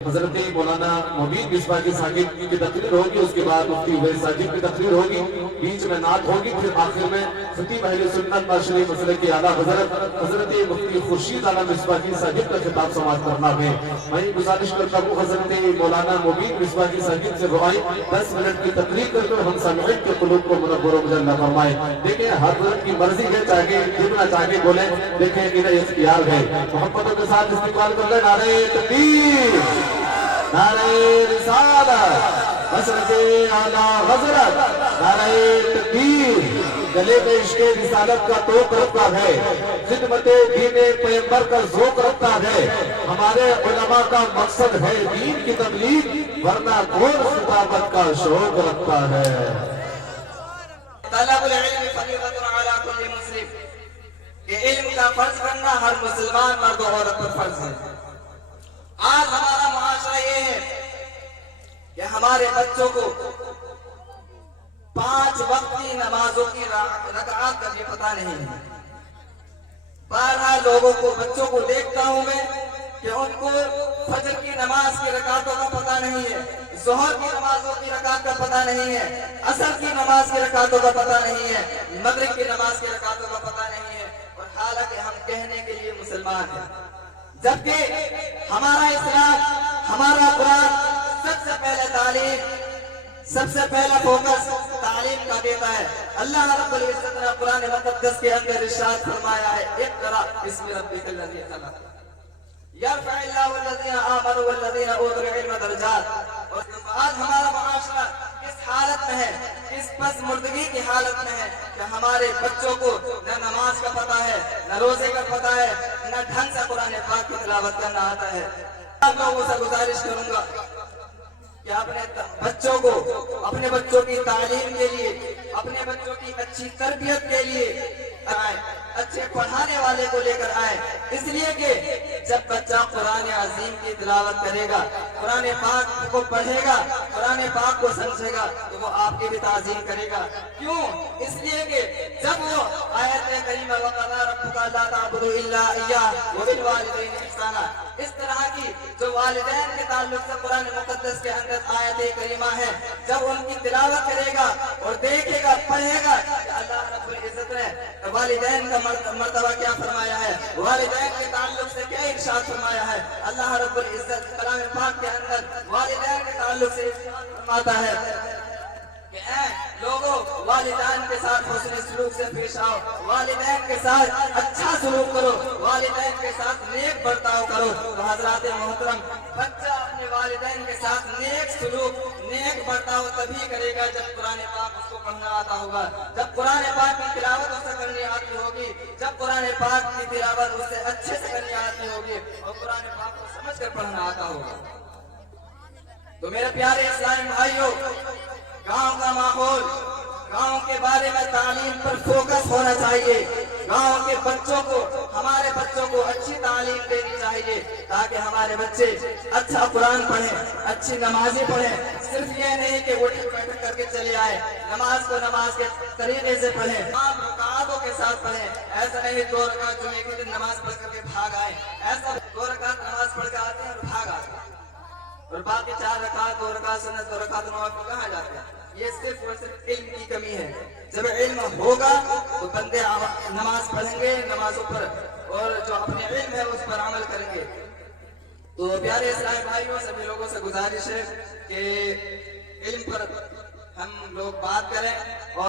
حضرت مولانا مبین مصباحی صاحب کی تقریر ہوگی، اس کے بعد مفتی عبید صاحب کی تقریر ہوگی، بیچ میں نعت ہوگی، پھر آخر میں خطیب اہل سنت ماشری مسلک کے اعلیٰ حضرت مفتی خورشید اعلیٰ مصباحی صاحب کا خطاب سماعت کرنا ہے۔ میں گزارش کرتا ہوں حضرت مولانا مبین مصباحی صاحب سے دعائیں 10 منٹ کی تقریر کر کے ہم سامعین کے قلوب کو منور و مجلہ فرمائے۔ دیکھیں حضرت کی مرضی ہے، چاہے جتنا چاہے بولیں، دیکھیں انہیں اختیار ہے۔ محبتوں کے ساتھ استقبال کر لیں، نعرہ تکبیر، نعرہ رسالت، حضرت اعلیٰ حضرت، نعرہ تکبیر۔ گلے میں عشق رسالت کا توق رکھتا ہے، خدمت دین پیغمبر کا ذوق رکھتا ہے۔ ہمارے علماء کا مقصد ہے دین کی تبلیغ، ورنہ کون خطابت کا شوق رکھتا ہے۔ طلب العلم فریضۃ علی کل مسلم، کہ علم کا فرض کرنا ہر مسلمان مرد و عورت پر فرض ہے۔ آج ہمارا معاشرہ یہ ہے کہ ہمارے بچوں کو 5 وقتی نمازوں کی رکعات کا بھی پتہ نہیں ہے۔ بارہا لوگوں کو، بچوں کو دیکھتا ہوں میں کہ ان کو فجر کی نماز کی رکعتوں کا پتہ نہیں ہے، ظہر کی نمازوں کی رکعت کا پتہ نہیں ہے، عصر کی نماز کی رکعتوں کا پتہ نہیں ہے، مغرب کی نماز کی رکعتوں کا پتہ نہیں ہے، اور حالانکہ ہم کہنے کے لیے مسلمان ہیں، جبکہ ہمارا اسلام، ہمارا قرآن سب سے پہلے تعلیم، سب سے پہلا فوکس تعلیم کا دیتا ہے۔ اللہ رب العزت نے قرآن مقدس کے اندر ارشاد فرمایا ہے، اقرأ بسم ربک الذی خلق، یرفع اللہ الذین آمنوا والذین اوتوا العلم درجات۔ اور آج ہمارا معاشرہ اس حالت میں ہے، اس پس مردگی کی حالت میں ہے کہ ہمارے بچوں کو نہ نماز کا پتہ ہے، نہ روزے کا پتہ ہے، نہ ڈھنگ سے قرآن پاک کی تلاوت کرنا آتا ہے۔ آپ لوگوں سے گزارش کروں گا کہ اپنے بچوں کو، اپنے بچوں کی تعلیم کے لیے، اپنے بچوں کی اچھی تربیت کے لیے آئیں، اچھے پڑھانے والے کو لے کر آئیں، اس لیے کہ جب بچہ قرآن عظیم کی تلاوت کرے گا، قرآن پاک کو پڑھے گا، قرآن پاک کو سمجھے گا، تو وہ آپ کی بھی تعظیم کرے گا۔ کیوں؟ اس لیے کہ جب وہ آیت کریمہ وَقَضَىٰ رَبُّكَ أَلَّا تَعْبُدُوا إِلَّا إِيَّاهُ وَبِالْوَالِدَيْنِ إِحْسَانًا، اس طرح کی جو والدین کے تعلق سے قرآن مقدس کے اندر آیت کریمہ ہے، جب ان کی تلاوت کرے گا اور دیکھے گا، پڑھے گا کہ اللہ رب العزت نے والدین کا مرتبہ کیا فرمایا ہے، والدین کے تعلق سے کیا ارشاد فرمایا ہے۔ اللہ رب العزت کلام پاک کے اندر والدین کے تعلق سے ارشاد فرماتا ہے کہ اے لوگوں، والدین کے ساتھ حسن سلوک سے پیش آؤ، والدین کے ساتھ اچھا سلوک کرو، والدین کے ساتھ نیک برتاؤ کرو۔ تو حضرات محترم، بچہ اپنے والدین کے ساتھ نیک سلوک، نیک برتاؤ تبھی کرے گا جب قرآن پاک اس کو پڑھنا آتا ہوگا، جب قرآن پاک کی تلاوت اسے کرنی آتی ہوگی، جب قرآن پاک کی تلاوت اسے اچھے سے کرنی آتی ہوگی، اور قرآن پاک کو سمجھ کر پڑھنا آتا ہوگا۔ تو میرے پیارے اسلامی بھائیوں، گاؤں کا ماحول، گاؤں کے بارے میں تعلیم پر فوکس ہونا چاہیے۔ گاؤں کے بچوں کو، ہمارے بچوں کو اچھی تعلیم دینی چاہیے تاکہ ہمارے بچے اچھا قرآن پڑھیں، اچھی نمازیں پڑھیں۔ صرف یہ نہیں کہ اٹھ بیٹھ کر کے چلے آئے، نماز کو نماز کے طریقے سے پڑھیں، تمام رکعتوں کے ساتھ پڑھیں۔ ایسا نہیں 2 رکعت جمعے کے دن نماز پڑھ کر کے بھاگ آئے، ایسا 2 رکعت نماز پڑھ کے آتے ہیں اور بھاگ آتے ہیں، اور باقی 4 رکعت 2 رکعت سنت 2 رکعت نوافل کہاں جاتے ہیں؟ یہ صرف اور صرف علم کی کمی ہے۔ جب علم ہوگا تو بندے نماز پڑھیں گے، نمازوں پر، اور جو اپنے علم ہے اس پر عمل کریں گے۔ تو پیارے اسلامی بھائیوں، سبھی لوگوں سے گزارش ہے کہ علم پر ہم لوگ بات کریں اور